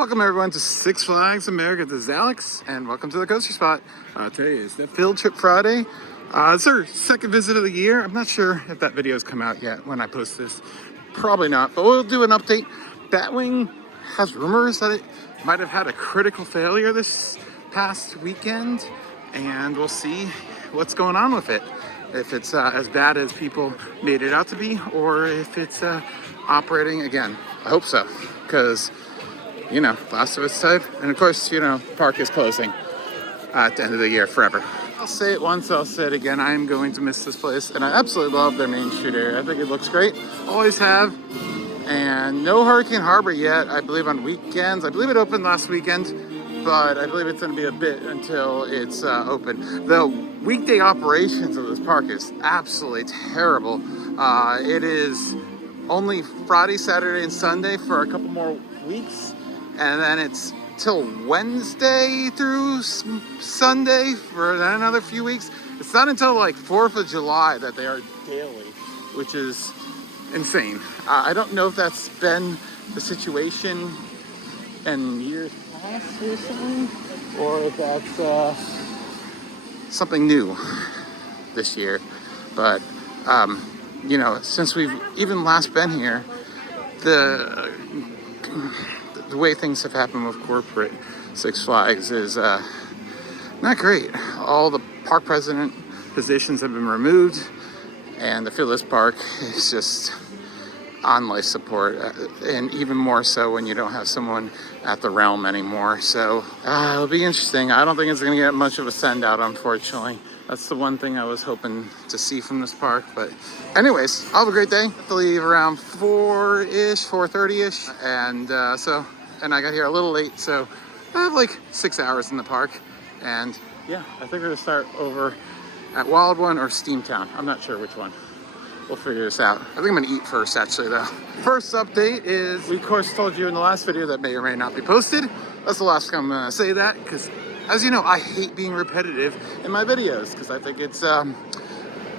Welcome everyone to Six Flags America. This is Alex, and welcome to the Coaster Spot. Today is the Field Trip Friday. It's our second visit of the year. I'm not sure if that video has come out yet when I post this. Probably not, but we'll do an update. Batwing has rumors that it might have had a critical failure this past weekend, and we'll see what's going on with it. If it's as bad as people made it out to be, or if it's operating again. I hope so, because last of its type. And of course, the park is closing at the end of the year forever. I'll say it once, I'll say it again. I am going to miss this place, and I absolutely love their Main Street area. I think it looks great. Always have. And no Hurricane Harbor yet, I believe, on weekends. I believe it opened last weekend, but I believe it's going to be a bit until it's open. The weekday operations of this park is absolutely terrible. It is only Friday, Saturday, and Sunday for a couple more weeks. And then it's till Wednesday through Sunday for then another few weeks. It's not until like 4th of July that they are daily, which is insane. I don't know if that's been the situation in years past recently, or if that's something new this year. But, since we've even last been here, the way things have happened with corporate Six Flags is not great. All the park president positions have been removed, and the Fearless Park is just on life support, and even more so when you don't have someone at the realm anymore. So it'll be interesting. I don't think it's going to get much of a send out, unfortunately. That's the one thing I was hoping to see from this park. But anyways, I'll have a great day. I have to leave around 4-ish, 4:30-ish. And I got here a little late, so I have like 6 hours in the park. And yeah, I think we're gonna start over at Wild One or Steamtown. I'm not sure which one. We'll figure this out. I think I'm gonna eat first, actually, though. First update is, we of course told you in the last video that may or may not be posted. That's the last time I'm gonna say that, because as you know, I hate being repetitive in my videos, because I think it's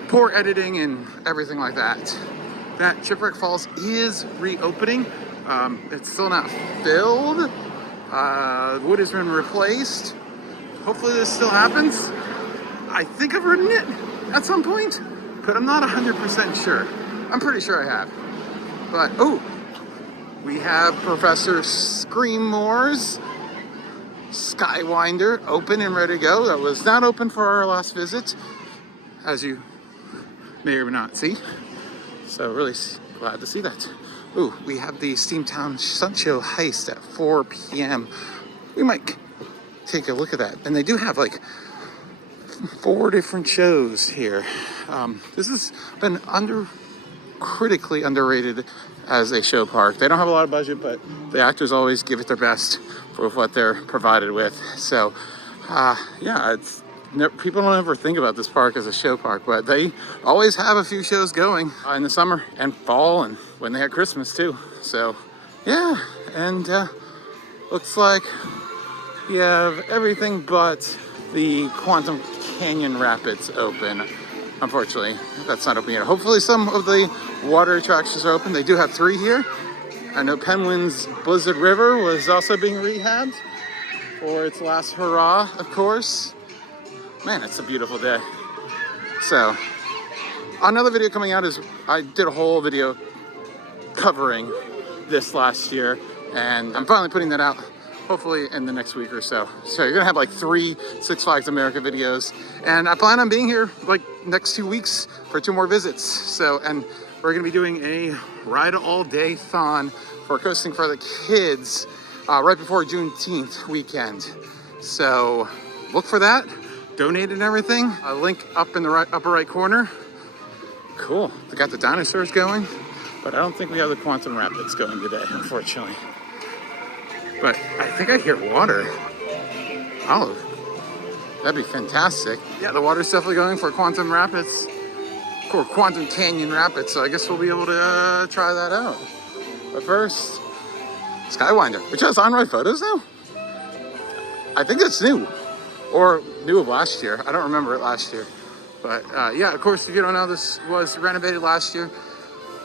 poor editing and everything like that. That Shipwreck Falls is reopening. It's still not filled. Wood has been replaced. Hopefully this still happens. I think I've ridden it at some point, but I'm not 100% sure. I'm pretty sure I have. But, we have Professor Screamore's Skywinder open and ready to go. That was not open for our last visit, as you may or may not see. So really glad to see that. We have the Steamtown Sunshow Heist at 4 p.m. We might take a look at that. And they do have like 4 different shows here. This has been critically underrated as a show park. They don't have a lot of budget, but the actors always give it their best for what they're provided with. So, people don't ever think about this park as a show park, but they always have a few shows going in the summer and fall, and when they had Christmas too. So, yeah, and looks like we have everything but the Quantum Canyon Rapids open. Unfortunately, that's not open yet. Hopefully some of the water attractions are open. They do have 3 here. I know Penguin's Blizzard River was also being rehabbed for its last hurrah, of course. Man, it's a beautiful day. So, another video coming out is, I did a whole video covering this last year, and I'm finally putting that out hopefully in the next week or so. So you're gonna have like 3 Six Flags America videos, and I plan on being here like next 2 weeks for 2 more visits. So, and we're gonna be doing a ride all day thon for Coasting for the Kids right before Juneteenth weekend. So look for that. Donate and everything. A link up in the upper right corner. Cool. They got the dinosaurs going, but I don't think we have the Quantum Rapids going today, unfortunately. But I think I hear water. Oh, that'd be fantastic. Yeah, the water's definitely going for Quantum Rapids, or Quantum Canyon Rapids, so I guess we'll be able to try that out. But first, Skywinder, which has on-ride photos now? I think it's new, or new of last year. I don't remember it last year. But yeah, of course, if you don't know, this was renovated last year.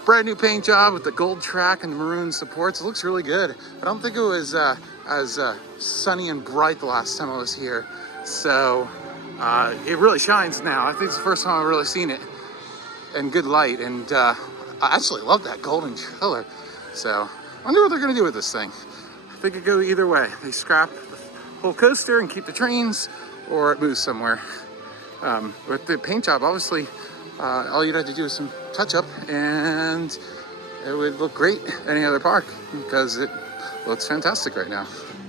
brand new paint job with the gold track and the maroon supports. It looks really good. I don't think it was as sunny and bright the last time I was here. So it really shines now. I think it's the first time I've really seen it in good light. And I actually love that golden color. So I wonder what they're gonna do with this thing. I think it could go either way. They scrap the whole coaster and keep the trains, or it moves somewhere. With the paint job, obviously, all you'd have to do is some touch up and it would look great any other park because it looks fantastic right now.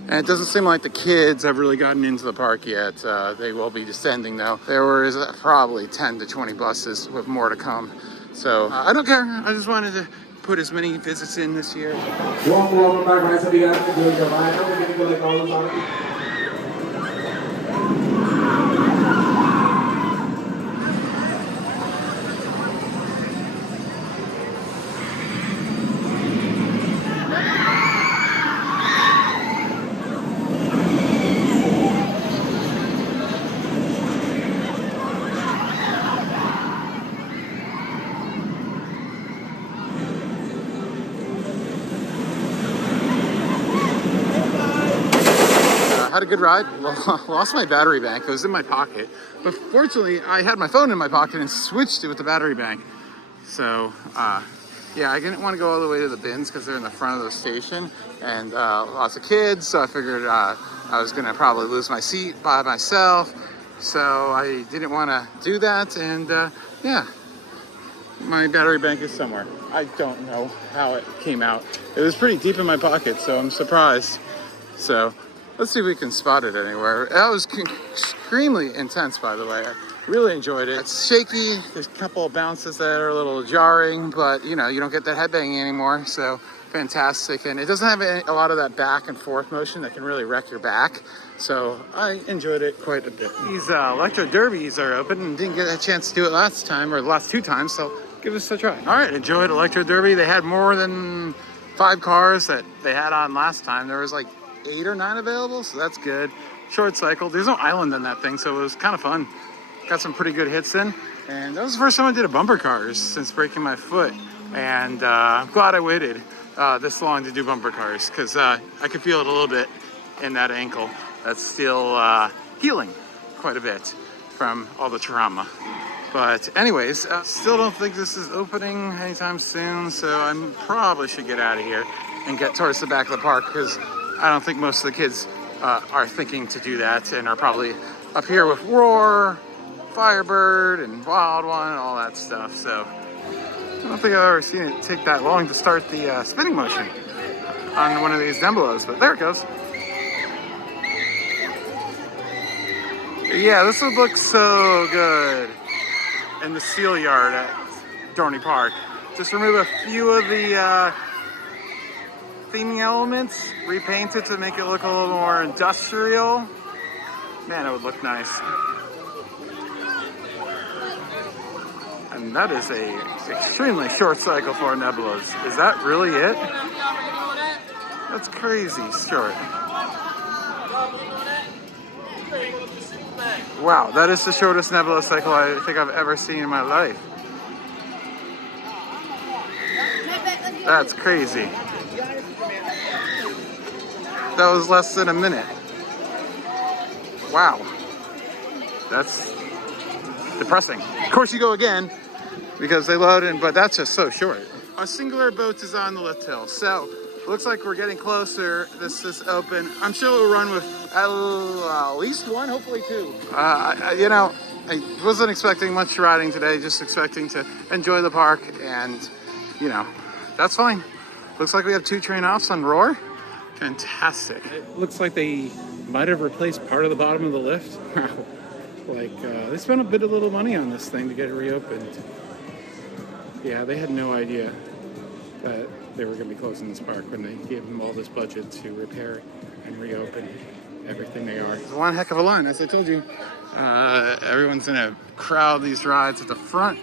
And it doesn't seem like the kids have really gotten into the park yet. They will be descending though. There was probably 10 to 20 buses with more to come. So I don't care. I just wanted to put as many visits in this year. Welcome back, guys. Enjoy your ride. I'm going to go like all those on. Had a good ride. Lost my battery bank. It was in my pocket, but fortunately I had my phone in my pocket and switched it with the battery bank. So yeah, I didn't want to go all the way to the bins because they're in the front of the station and lots of kids, so I figured I was gonna probably lose my seat by myself, so I didn't want to do that. And yeah, my battery bank is somewhere. I don't know how it came out. It was pretty deep in my pocket, so I'm surprised. So let's see if we can spot it anywhere. That was extremely intense, by the way. I really enjoyed it. It's shaky. There's a couple of bounces that are a little jarring, but you know, you don't get that headbanging anymore. So fantastic. And it doesn't have a lot of that back and forth motion that can really wreck your back. So I enjoyed it quite a bit. These electro derbies are open and didn't get a chance to do it last time, or the last 2 times. So give us a try. All right, enjoyed electro derby. They had more than 5 cars that they had on last time. There was like 8 or 9 available, so that's good. Short cycle. There's no island in that thing, so it was kind of fun. Got some pretty good hits in, and that was the first time I did a bumper cars since breaking my foot. And I'm glad I waited this long to do bumper cars because I could feel it a little bit in that ankle. That's still healing quite a bit from all the trauma. But anyways, still don't think this is opening anytime soon, so I probably should get out of here and get towards the back of the park because I don't think most of the kids are thinking to do that and are probably up here with Roar, Firebird, and Wild One, and all that stuff. So I don't think I've ever seen it take that long to start the spinning motion on one of these Nebulos, but there it goes. Yeah, this would look so good in the Steel Yard at Dorney Park. Just remove a few of the theming elements, repaint it to make it look a little more industrial. Man, it would look nice. And that is a extremely short cycle for Nebulas. Is that really it? That's crazy short. Wow, that is the shortest Nebula cycle I think I've ever seen in my life. That's crazy. That was less than a minute. Wow. That's depressing. Of course you go again because they load in, but that's just so short. Our singular boat is on the lift hill. So looks like we're getting closer. This is open. I'm sure it will run with at least 1, hopefully 2. You know, I wasn't expecting much riding today, just expecting to enjoy the park, and you know, that's fine. Looks like we have 2 train offs on Roar. Fantastic. It looks like they might have replaced part of the bottom of the lift. Like, they spent a little money on this thing to get it reopened. Yeah, they had no idea that they were going to be closing this park when they gave them all this budget to repair and reopen everything they are. It's one heck of a line, as I told you. Everyone's going to crowd these rides at the front.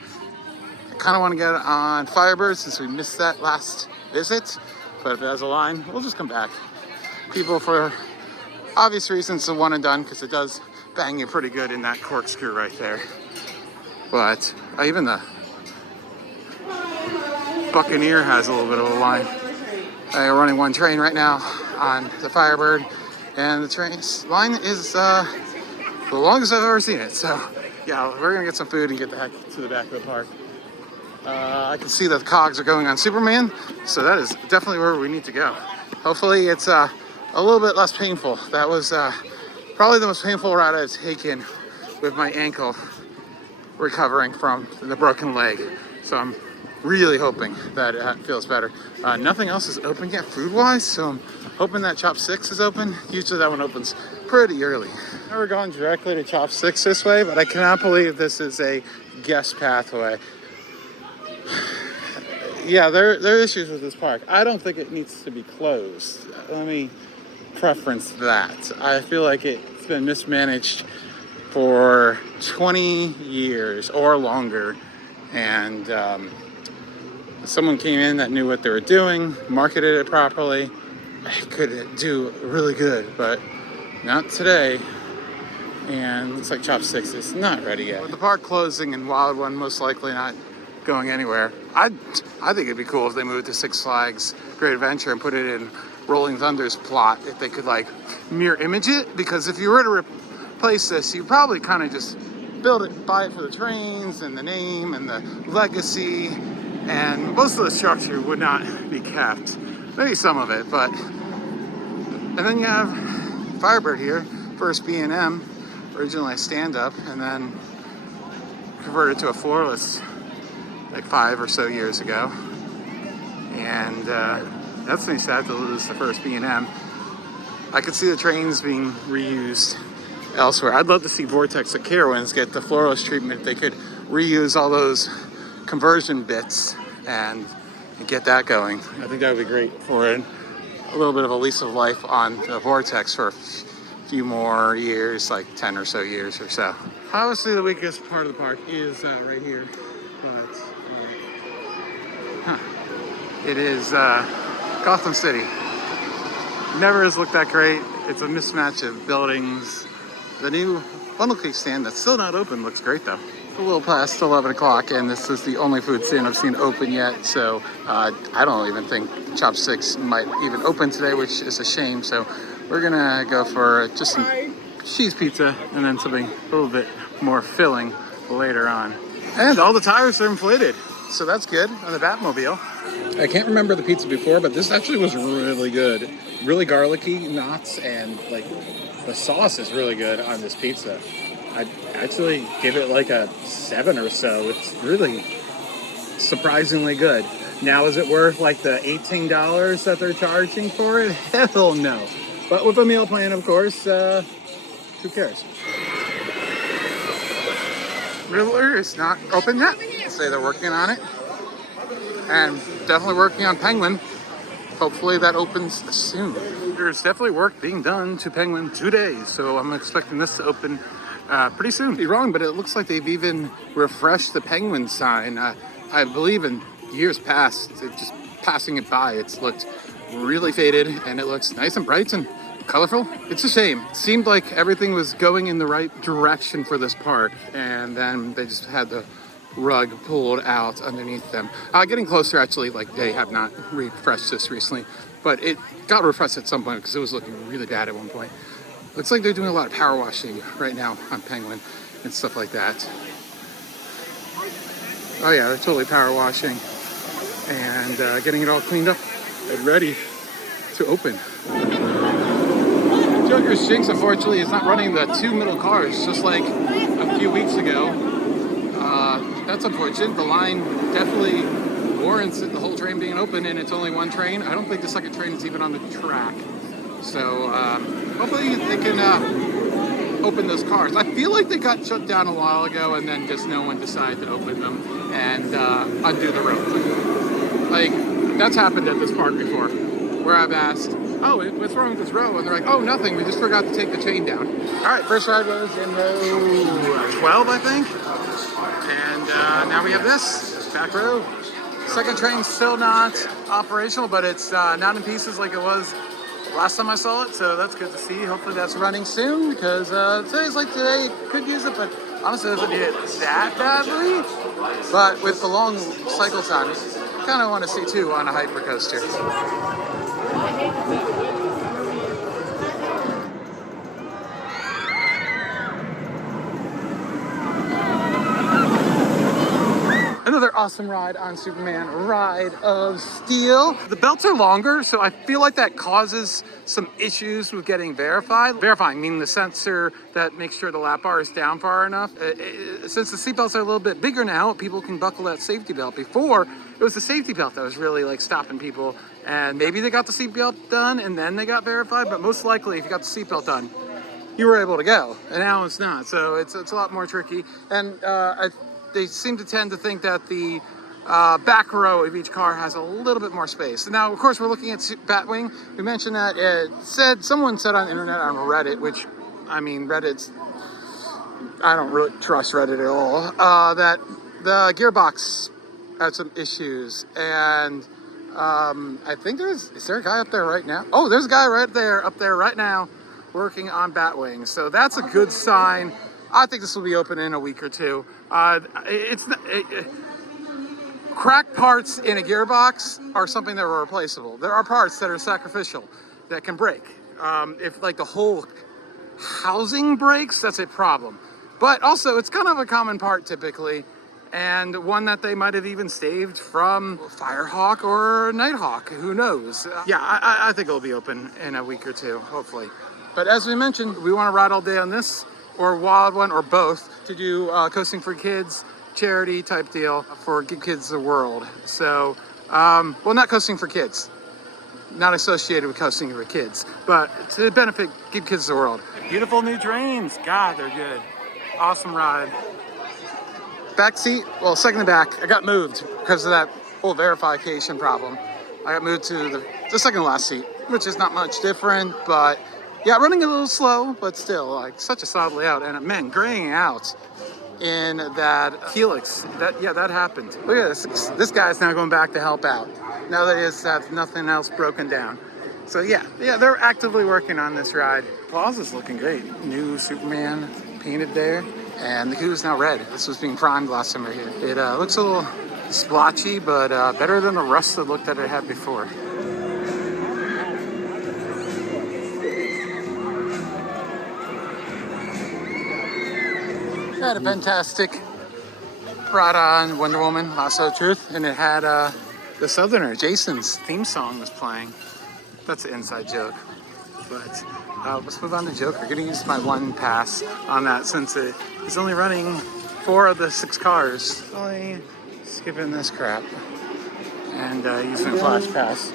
I kind of want to get on Firebird since we missed that last visit, but if it has a line, we'll just come back. People, for obvious reasons, a one and done because it does bang you pretty good in that corkscrew right there. But even the Buccaneer has a little bit of a line. They're running one train right now on the Firebird, and the train line is the longest I've ever seen it. So yeah, we're gonna get some food and get the heck to the back of the park. I can see that the cogs are going on Superman, so that is definitely where we need to go. Hopefully it's a little bit less painful. That was probably the most painful ride I've taken with my ankle recovering from the broken leg. So I'm really hoping that it feels better. Nothing else is open yet food-wise, so I'm hoping that Chop 6 is open. Usually that one opens pretty early. I've never gone directly to Chop 6 this way, but I cannot believe this is a guest pathway. Yeah, there are issues with this park. I don't think it needs to be closed. Let me preference that. I feel like it's been mismanaged for 20 years or longer, and someone came in that knew what they were doing, marketed it properly, could do really good, but not today. And looks like Chop 6 is not ready yet. With the park closing and Wild One most likely not going anywhere, I think it'd be cool if they moved to Six Flags Great Adventure and put it in Rolling Thunder's plot, if they could like mirror image it, because if you were to replace this, you probably kind of just build it, buy it for the trains and the name and the legacy, and most of the structure would not be kept. Maybe some of it, but and then you have Firebird here, first B&M, originally a stand-up, and then converted to a floorless like 5 or so years ago. And that's pretty sad to lose the first B&M. I could see the trains being reused elsewhere. I'd love to see Vortex at Carowinds get the floorless treatment. They could reuse all those conversion bits and get that going. I think that would be great for a little bit of a lease of life on the Vortex for a few more years, like 10 or so years or so. Obviously the weakest part of the park is right here, but it is Gotham City. Never has looked that great. It's a mismatch of buildings. The new Funnel Cake stand that's still not open looks great though. It's a little past 11 o'clock, and this is the only food stand I've seen open yet, so I don't even think Chop 6 might even open today, which is a shame. So we're gonna go for just some cheese pizza and then something a little bit more filling later on. And all the tires are inflated, so that's good on the Batmobile. I can't remember the pizza before, but this actually was really good. Really garlicky knots, and like the sauce is really good on this pizza. I'd actually give it like a 7 or so. It's really surprisingly good. Now, is it worth like the $18 that they're charging for it? Hell no. But with a meal plan, of course, who cares? Riddler is not open yet. Say they're working on it. And definitely working on Penguin. Hopefully that opens soon. There's definitely work being done to Penguin today, so I'm expecting this to open pretty soon. Be wrong, but it looks like they've even refreshed the Penguin sign. I believe in years past, just passing it by, it's looked really faded, and it looks nice and bright and colorful. It's a shame. It seemed like everything was going in the right direction for this park, and then they just had the rug pulled out underneath them. Getting closer, actually, like they have not refreshed this recently, but it got refreshed at some point because it was looking really bad at one point. Looks like they're doing a lot of power washing right now on Penguin and stuff like that. Oh yeah, they're totally power washing and getting it all cleaned up and ready to open. Joker's Jinx, unfortunately, is not running the 2 middle cars, just like a few weeks ago. That's unfortunate. The line definitely warrants the whole train being open, and it's only one train. I don't think the second train is even on the track. So hopefully they can open those cars. I feel like they got shut down a while ago, and then just no one decided to open them and undo the road. Like, that's happened at this park before, where I've asked, oh, what's wrong with this row? And they're like, oh, nothing, we just forgot to take the chain down. All right, first ride was in row 12, I think. And now we have this, back row. Second train's still not operational, but it's not in pieces like it was last time I saw it, so that's good to see. Hopefully that's running soon, because today's like today, could use it, but honestly it doesn't need it that badly. But with the long cycle time, kind of want to see too on a hypercoaster. Another awesome ride on Superman, Ride of Steel. The belts are longer, so I feel like that causes some issues with getting verified. Verifying meaning the sensor that makes sure the lap bar is down far enough. Since the seatbelts are a little bit bigger now, people can buckle that safety belt. Before, it was the safety belt that was really like stopping people, and maybe they got the seatbelt done and then they got verified, but most likely if you got the seatbelt done, you were able to go, and now it's not. So it's a lot more tricky, and they seem to tend to think that the back row of each car has a little bit more space. Now, of course, we're looking at Batwing. We mentioned that someone said on the internet on Reddit, which, I mean, I don't really trust Reddit at all, that the gearbox had some issues. And I think is there a guy up there right now? Oh, there's a guy up there right now working on Batwing. So that's a good sign. I think this will be open in a week or two. Cracked parts in a gearbox are something that are replaceable. There are parts that are sacrificial that can break. If like the whole housing breaks, that's a problem. But also, it's kind of a common part typically, and one that they might have even saved from Firehawk or Nighthawk. Who knows? Yeah, I think it'll be open in a week or two, hopefully. But as we mentioned, we want to ride all day on this, or Wild One, or both, to do Coasting for Kids charity type deal for Give Kids the World. So, well, not Coasting for Kids, not associated with Coasting for Kids, but to benefit Give Kids the World. Beautiful new trains. God, they're good. Awesome ride. Back seat, well, second to back, I got moved because of that whole verification problem. I got moved to the second to last seat, which is not much different, but yeah, running a little slow, but still, like, such a solid layout. And man, graying out in that helix, that happened. Look at this. This guy's now going back to help out. Now that he has nothing else broken down. So yeah, they're actively working on this ride. Plaza's looking great. New Superman painted there, and the Who's now red. This was being primed last summer here. It looks a little splotchy, but better than the rusted look that it had before. It had a fantastic ride on Wonder Woman, Lasso of Truth, and it had the Southerner, Jason's theme song was playing. That's an inside joke. But let's move on to Joker. I'm gonna use my one pass on that since it's only running 4 of the 6 cars. Only skipping this crap and using a flash pass.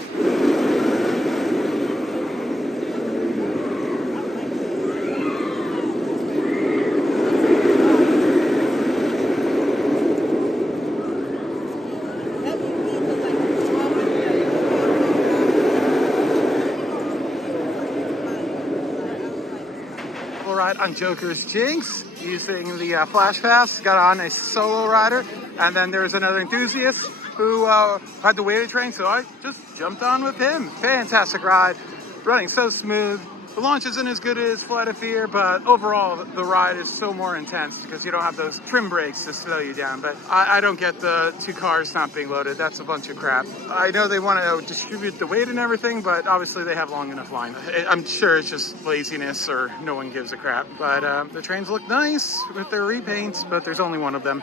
Ride on Joker's Jinx using the Flash Pass. Got on a solo rider, and then there's another enthusiast who had to wait a train, so I just jumped on with him. Fantastic ride, running so smooth. The launch isn't as good as Flight of Fear, but overall the ride is so more intense because you don't have those trim brakes to slow you down. But I don't get the 2 cars not being loaded. That's a bunch of crap. I know they want to distribute the weight and everything, but obviously they have long enough line. I'm sure it's just laziness or no one gives a crap. But the trains look nice with their repaints, but there's only one of them.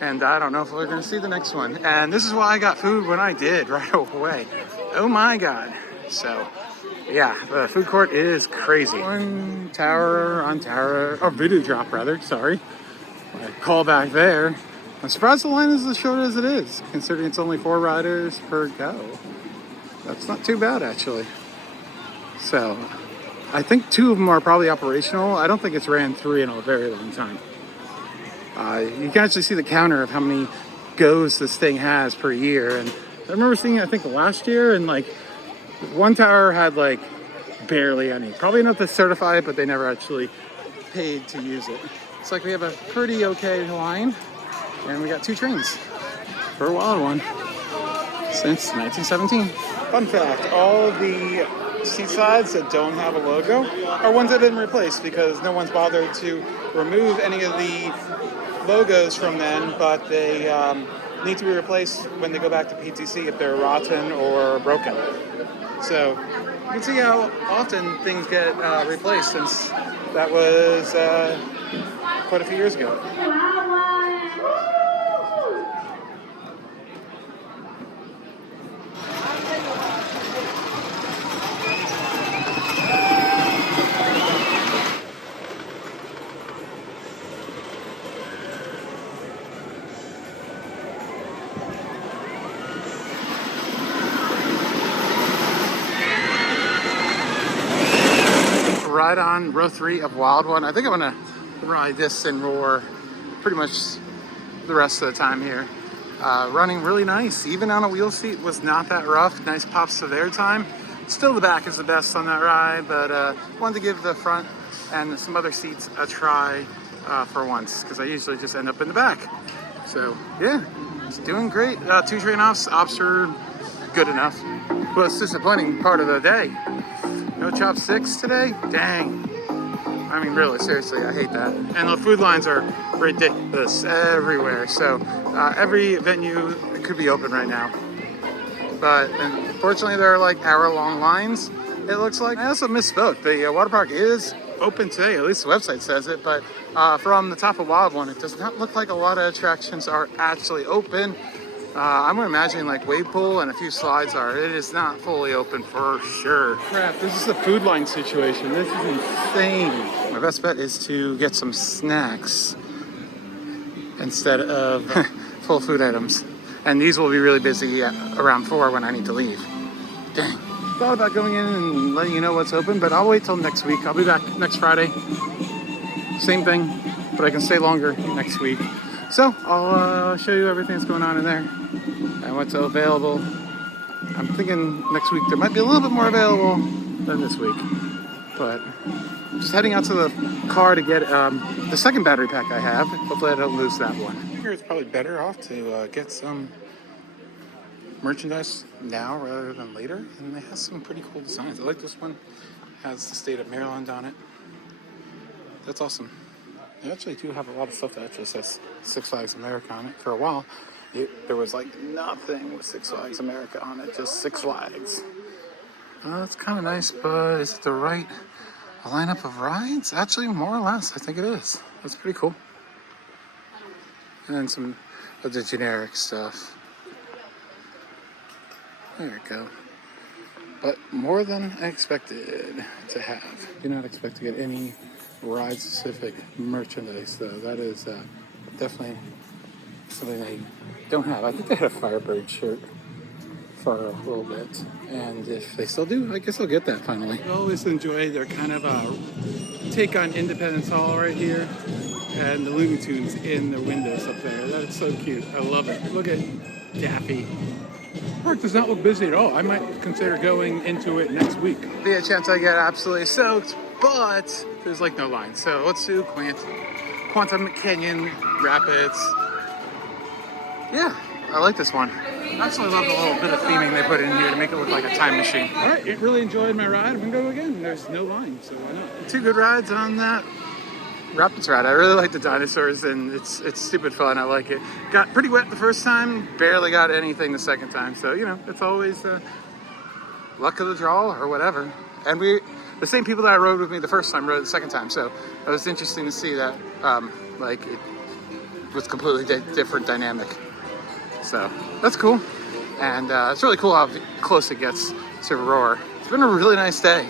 And I don't know if we're going to see the next one. And this is why I got food when I did right away. Oh my God. So yeah, the food court is crazy. One tower on tower, oh, video drop rather, sorry. Call back there. I'm surprised the line is as short as it is, considering it's only 4 riders per go. That's not too bad, actually. So, I think 2 of them are probably operational. I don't think it's ran 3 in a very long time. You can actually see the counter of how many goes this thing has per year. And I remember seeing it, I think, last year, and like, one tower had like barely any. Probably enough to certify it, but they never actually paid to use it. It's like we have a pretty okay line, and we got 2 trains for a Wild One since 1917. Fun fact, all the seat sides that don't have a logo are ones that have been replaced because no one's bothered to remove any of the logos from them, but they need to be replaced when they go back to PTC if they're rotten or broken. So you can see how often things get replaced since that was quite a few years ago. Ride on row 3 of Wild One. I think I'm gonna ride this and Roar pretty much the rest of the time here. Running really nice, even on a wheel seat was not that rough. Nice pops of airtime. Still the back is the best on that ride, but wanted to give the front and some other seats a try for once, because I usually just end up in the back. So yeah, it's doing great. 2 train offs, ops are good enough. Most disappointing part of the day, no chop 6 today? Dang. I mean, really, seriously, I hate that. And the food lines are ridiculous everywhere. So every venue could be open right now. But unfortunately, there are like hour-long lines, it looks like. I also misspoke. The water park is open today, at least the website says it. But from the top of Wild One, it does not look like a lot of attractions are actually open. I'm imagining like wave pool and a few slides are. It is not fully open for sure. Crap, this is a food line situation. This is insane. My best bet is to get some snacks instead of full food items. And these will be really busy at around 4 when I need to leave. Dang. Thought about going in and letting you know what's open, but I'll wait till next week. I'll be back next Friday. Same thing, but I can stay longer next week. So I'll show you everything that's going on in there and what's available. I'm thinking next week there might be a little bit more available than this week. But just heading out to the car to get the second battery pack I have. Hopefully I don't lose that one. I figure it's probably better off to get some merchandise now rather than later. And they have some pretty cool designs. I like this one. It has the state of Maryland on it. That's awesome. They actually do have a lot of stuff that actually says Six Flags America on it. For a while, there was like nothing with Six Flags America on it, just Six Flags. It's kind of nice, but is it the right lineup of rides? Actually, more or less, I think it is. That's pretty cool. And then some of the generic stuff. There we go. But more than I expected to have. Do not expect to get any ride-specific merchandise, though. That is definitely something they don't have. I think they had a Firebird shirt for a little bit, and if they still do, I guess I'll get that finally. I always enjoy their kind of take on Independence Hall right here, and the Looney Tunes in the windows up there. That's so cute. I love it. Look at Daffy. The park does not look busy at all. I might consider going into it next week. Be a chance I get absolutely soaked, but there's like no line. So let's do Quantum Canyon Rapids. Yeah, I like this one. I actually love the little bit of theming they put in here to make it look like a time machine. All right, really enjoyed my ride. I'm gonna go again. There's no line, so why not? 2 good rides on that Rapids ride. I really like the dinosaurs, and it's stupid fun. I like it. Got pretty wet the first time, barely got anything the second time. So, you know, it's always luck of the draw or whatever. And the same people that I rode with me the first time rode the second time. So it was interesting to see that, like, it was completely different dynamic. So that's cool. And it's really cool how close it gets to Roar. It's been a really nice day,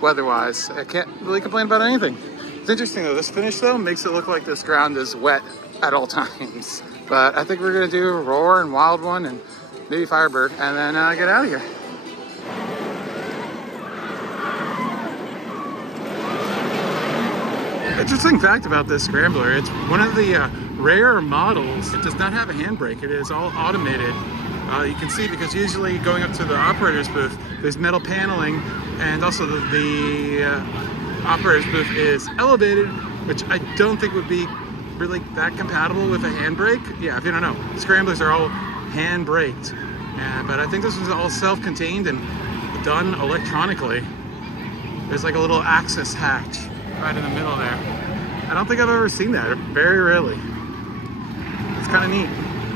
weather-wise. I can't really complain about anything. It's interesting though, this finish though makes it look like this ground is wet at all times. But I think we're gonna do Roar and Wild One and maybe Firebird and then get out of here. Interesting fact about this Scrambler, it's one of the rare models. It does not have a handbrake, it is all automated. You can see because usually going up to the operator's booth, there's metal paneling, and also the operator's booth is elevated, which I don't think would be really that compatible with a handbrake. Yeah, if you don't know, Scramblers are all hand braked, but I think this was all self-contained and done electronically. There's like a little access hatch right in the middle there. I don't think I've ever seen that, very rarely. It's kind of neat.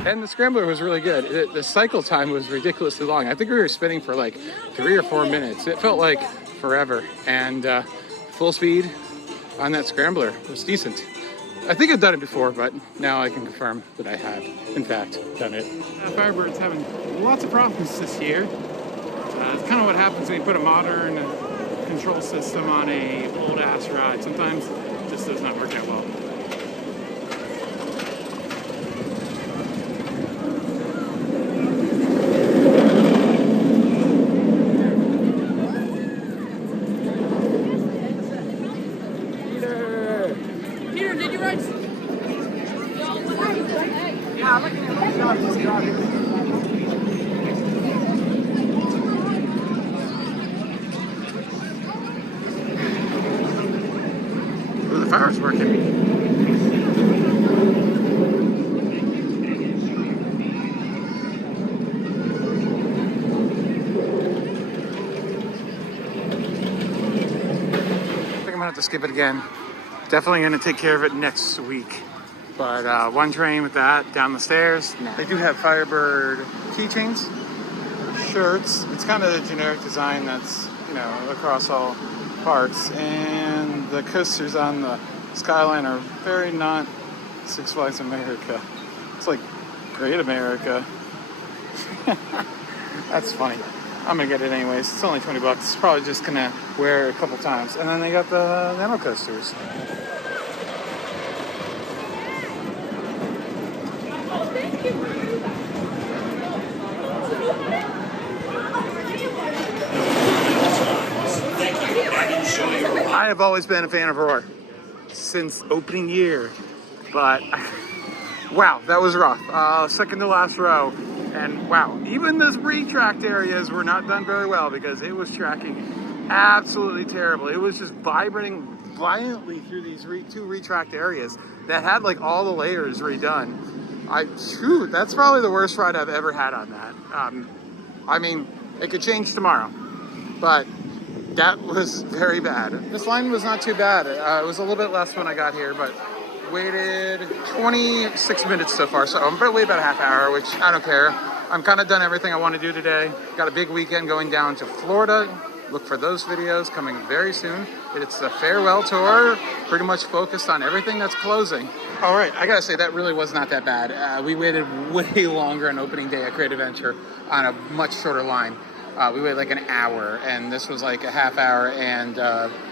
And the scrambler was really good. The cycle time was ridiculously long. I think we were spinning for like 3 or 4 minutes. It felt like forever. And full speed on that scrambler was decent. I think I've done it before, but now I can confirm that I have, in fact, done it. Firebird's having lots of problems this year. It's kind of what happens when you put a modern control system on a old-ass ride. Sometimes it just does not work out well. Peter, did you write? Ooh, the fire's working. I'm gonna have to skip it again. Definitely gonna take care of it next week. But one train with that down the stairs. They do have Firebird keychains, shirts. It's kind of the generic design that's, you know, across all parks. And the coasters on the Skyline are very not Six Flags America. It's like Great America. That's funny. I'm gonna get it anyways. It's only $20. Probably just gonna wear it a couple times. And then they got the Nano coasters. I have always been a fan of Roar since opening year, but wow, that was rough. Second to last row, and wow, even those retract areas were not done very well because it was tracking absolutely terrible. It was just vibrating violently through these two retract areas that had like all the layers redone. That's probably the worst ride I've ever had on that. I mean, it could change tomorrow, but that was very bad. This line was not too bad. It was a little bit less when I got here, but waited 26 minutes so far. So I'm way about a half hour, which I don't care. I'm kind of done everything I want to do today. Got a big weekend going down to Florida. Look for those videos coming very soon. It's a farewell tour, pretty much focused on everything that's closing. All right, I gotta say that really was not that bad. We waited way longer on opening day at Great Adventure on a much shorter line. We waited like an hour, and this was like a half hour. And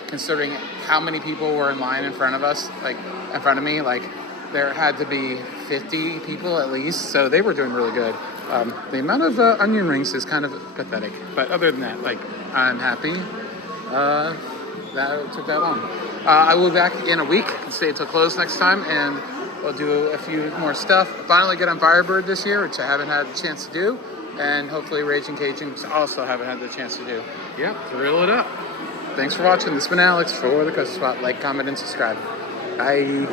considering how many people were in line in front of us, like in front of me, like there had to be 50 people at least. So they were doing really good. The amount of onion rings is kind of pathetic, but other than that, like I'm happy that it took that long. I will be back in a week and stay until close next time, and we'll do a few more stuff. Finally get on Firebird this year, which I haven't had the chance to do. And hopefully Raging Cajun, which I also haven't had the chance to do. Yeah, thrill it up. Thanks for watching. This has been Alex for The Coaster Spot. Like, comment, and subscribe. Bye.